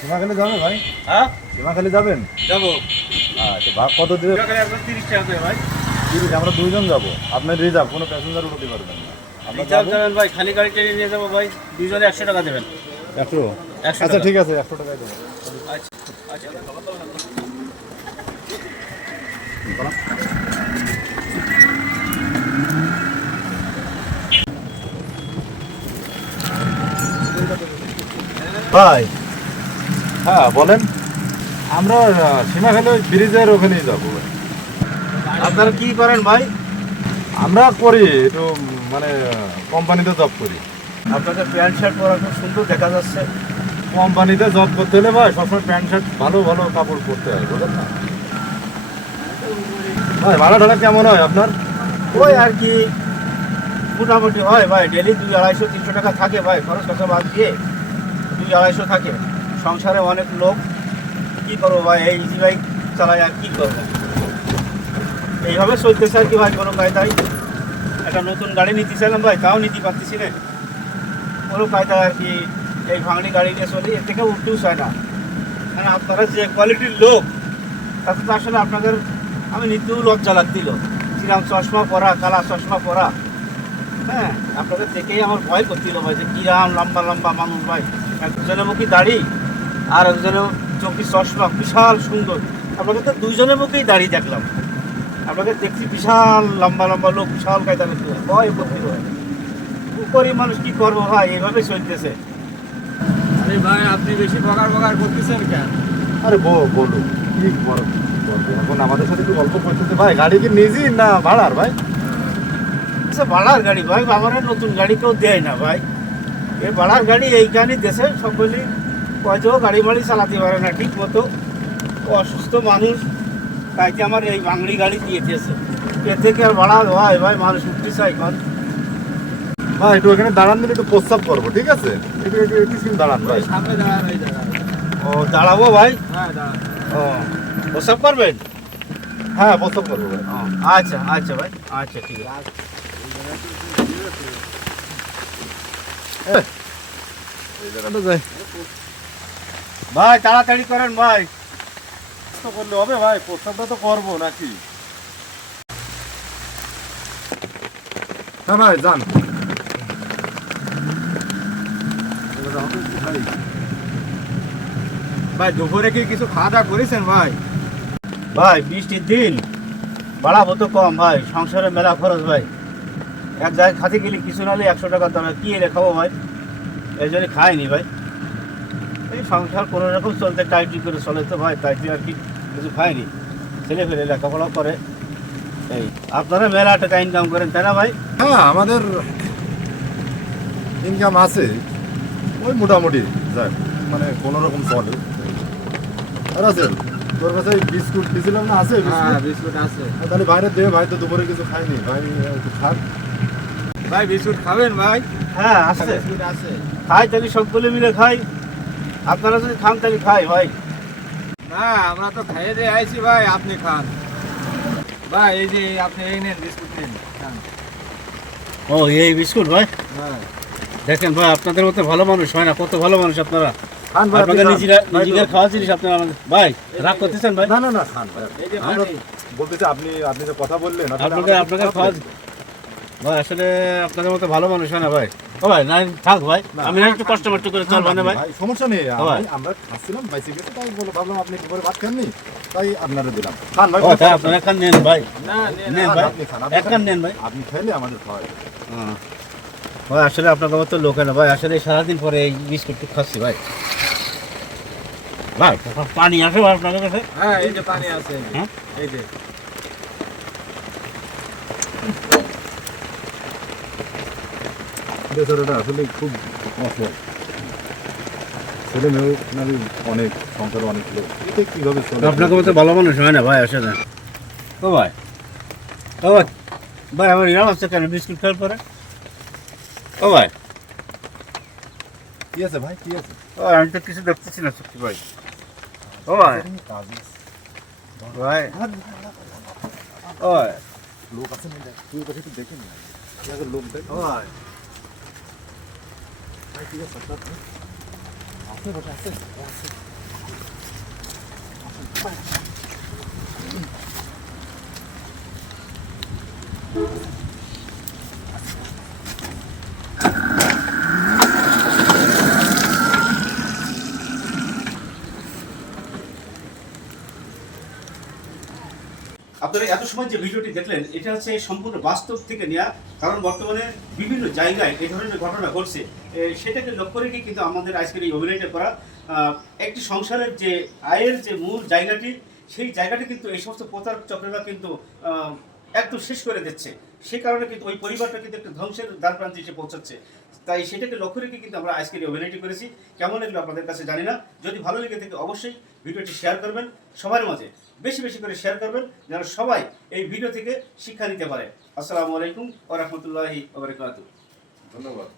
সীমাখালি যাবে ভাই? হ্যাঁ সীমাখালি যাবেন? যাবো। আচ্ছা, ভাগ কত দিবে? 30 টাকা করে ভাই। 30, আমরা 2 জন যাবো। আপনার রিজার্ভ, কোনো প্যাসেঞ্জার উঠতে পারবেন না। আপনার রিজার্ভ যাবে? দেবেন ভাই, খালি গাড়ি টেনে নিয়ে যাবো ভাই। দুজনে 100 টাকা দেবেন। 100? 100 আচ্ছা টাকা। ঠিক আছে, 100 টাকায় দেবো। আচ্ছা আচ্ছা। ভাই, হ্যাঁ বলেন। আমরা সীমাখালি ওই ব্রিজের ওখানেই যাবো। আপনারা কি করেন ভাই? আমরা করি একটু মানে কোম্পানিতে জব করি। আপনাদের প্যান্ট শার্ট পরা খুব সুন্দর দেখা যাচ্ছে। কোম্পানিতে জব করতে হলে ভাই সবসময় প্যান্ট শার্ট ভালো ভালো কাপড় পরতে হয়, বুঝলেন না? ভাই ভাড়া টাড়া কেমন হয় আপনার? ওই আর কি মোটামুটি হয় ভাই, ডেলি 200-250-300 টাকা থাকে ভাই, খরচ খরচা বাদ দিয়ে 200-250 থাকে। সংসারে অনেক লোক, কি করবো ভাই, এই ইজি বাইক চালাই আর কি করবো, এইভাবে চলতেছে আর কি ভাই। কোনো কায়দায় একটা নতুন গাড়ি নিতে চাইলাম ভাই, তাও নিতে পারতেছি না। কোনো কায়দায় আর কি এই ভাঙড়ি গাড়ি নিয়ে চলি, এর থেকে উঠতেও চায় না। মানে আপনারা যে কোয়ালিটির লোক, তাতে তো আসলে আপনাদের আমি নিতেও লজ্জা লাগছিল। কিরাম চশমা পরা, কালা চশমা পরা, হ্যাঁ আপনাদের দেখেই আমার ভয় করছিল ভাই, যে কিরাম লম্বা লম্বা মানুষ ভাই, একজনের মুখে দাড়ি আর একজনের চোখে চশমা, বিশাল সুন্দর। আপনাকে তো দুইজনের মুখেই দাড়ি দেখলাম, আপনাকে দেখছি বিশাল লম্বা লম্বা লোক, বিশাল কায়দা লাগছে, ভয় করছিল। গরিব মানুষ কি করবো ভাই, এইভাবে চলতেছে। আরে ভাই, আপনি বেশি বকার বকার করতেছেন কেন? আরে বলুন কি করবো এখন, আমাদের সাথে একটু গল্প করতেছে ভাই। গাড়ি কি নিজেই না ভাড়ার ভাই? আচ্ছা ভাড়ার গাড়ি ভাই, আমার নতুন গাড়ি কেউ দেয় না ভাই। এই ভাড়ার গাড়ি এইখানে দেশে সকলেই হয়তো গাড়ি বাড়ি চালাতে পারে না ঠিক মতো, অসুস্থ মানুষ, তাইতে আমার এই ভাঙড়ি গাড়ি দিয়ে দিয়েছে। এর থেকে আর ভাড়া হয় ভাই, মানুষ উঠতে চাই এখন। ভাই একটু এখানে দাঁড়ান দিলে একটু প্রস্তাব করবো, ঠিক আছে? একটু একটু একটু দাঁড়ান ভাই। সামনে দাঁড়ান, ওই দাঁড়ান। ও দাঁড়াবো ভাই? হ্যাঁ দাঁড়ান। ও প্রস্তাব করবেন? হ্যাঁ প্রস্তাব করবো ভাই। আচ্ছা আচ্ছা ভাই, আচ্ছা ঠিক আছে। এই জায়গাটা যাই ভাই তাড়াতাড়ি করেন ভাই। তো করলে হবে ভাই, প্রস্তাবটা তো করবো নাকি? হ্যাঁ ভাই যান। ভাই দুপুরে কি কিছু খাওয়া দাওয়া করেছেন ভাই? ভাই বৃষ্টির দিন, বাড়াবো তো কম ভাই, সংসারে মেলা খরচ ভাই। এক জায়গায় খাতে গেলে কিছু নাহলে 100 টাকা দামে কি এনে খাবো ভাই, এই জন্য খাইনি ভাই। এই সংসার কোনো রকম চলতে টাইটি করে চলে তো ভাই, তাই আর কি কিছু খাইনি। ছেলে ফেলে লেখাপড়া করে, এই আপনারা মেলা টাকা ইনকাম করেন তাই না ভাই? হ্যাঁ আমাদের ইনকাম আছে ওই মোটামুটি, যাক মানে কোনো রকম চলে। আর আছে তোর কাছে বিস্কুট দিয়েছিলাম না, আছে হ্যাঁ বিস্কুট? বিস্কুট আছে। তাহলে বাইরে দেবে, ভাই তো দুপুরে কিছু খাইনি, ভাই একটু খাক। ভাই বিস্কুট খাবেন ভাই? হ্যাঁ আছে, বিস্কুট আছে। খাই তাহলে সকলে মিলে খাই। আপনারা যদি খান তাহলে খাই ভাই। না আমরা তো খাইয়ে দিয়ে আইছি ভাই, আপনি খান। ভাই এই যে আপনি এই নেন, বিস্কুট নেন, খান। ও এই বিস্কুট ভাই, হ্যাঁ দেখেন ভাই আপনাদের মতো ভালো মানুষ হয় না, কত ভালো মানুষ আপনারা। খান ভাই, আপনি আপনাদের খান। নিজেরা খাওয়া জিনিস আপনারা আমাদের ভাই রাগ করতেছেন ভাই? না না না খান ভাই। এই যে আমরা পানি। বলতেছি আপনি আপনি যে কথা বললেন আপনাদের খাওয়া ভাই, আসলে আপনাদের মতো ভালো মানুষ হয় না ভাই। ও ভাই না থাক ভাই, আমি না একটু কষ্ট মষ্ট করে চল মানে ভাই। সমস্যা নেই, ভাই। আমরা খাচ্ছিলাম বাইসে গেছে, তাই বলে ভাবলাম আপনি দুপুরে ভাত খাননি, তাই আপনারা দিলাম। খান ভাই, ও তাই আপনারা এক কান নেন ভাই, না নেন, নেন খান, ভাই, আপনি খান, এক কান নেন ভাই। আপনি খাইলে আমাদের খাওয়া যাবে। ভাই আসলে আপনার মতো লোক হয় না ভাই, আসলে সারাদিন পরে এই বিস্কুট খাচ্ছি ভাই। ভাই পানি আসে ভাই আপনাদের কাছে? হ্যাঁ এই যে পানি আছে, হ্যাঁ? এই যে। বেচারাটা আসলে খুব অসহায়, ছেলে মেয়ে মানে অনেক, সংসারে অনেক লোক, এটা কীভাবে চলে? আপনাকে মতো ভালো মানুষ হয় না ভাই আসলে। ও ভাই, ও ভাই, ভাই আমার ইরাম আছে কেন বিস্কুট খাওয়ার পরে? ও ভাই, কি আছে ভাই, কি আছে? ও আমি তো কিছু দেখতেছি না সত্যি ভাই। ও ভাই, ভাই, ও ভাই, লোক আছে না, তুই কাছে একটু দেখে না, লোক দেখ। ও ভাই, ভাই ঠিক আছে, আপনারা এত সময় যে ভিডিওটি দেখলেন এটা হচ্ছে সম্পূর্ণ বাস্তব থেকে নেওয়া, কারণ বর্তমানে বিভিন্ন জায়গায় এই ধরনের ঘটনা ঘটছে। সেটাকে লক্ষ্য রেখে কিন্তু আমাদের আজকের এই অভিনয়টা করা। একটি সংসারের যে আয়ের যে মূল জায়গাটি, সেই জায়গাটি কিন্তু এই সমস্ত প্রতারক চক্ররা কিন্তু একদম শেষ করে দিচ্ছে। সে কারণে কিন্তু ওই পরিবারটা কিন্তু একটা ধ্বংসের দ্বারপ্রান্তে এসে পৌঁছাচ্ছে। তাই সেটাকে লক্ষ্য রেখে কিন্তু আমরা আজকের এই অভিনয়টি করেছি। কেমন লাগলো আপনাদের কাছে জানি না, যদি ভালো লেগে থাকে অবশ্যই ভিডিওটি শেয়ার করবেন, সবার মাঝে বেশি বেশি করে শেয়ার করবেন, যেন সবাই এই ভিডিও থেকে শিক্ষা নিতে পারে। আসসালামু আলাইকুম ওয়া রাহমাতুল্লাহি ওয়া বারাকাতুহু। ধন্যবাদ।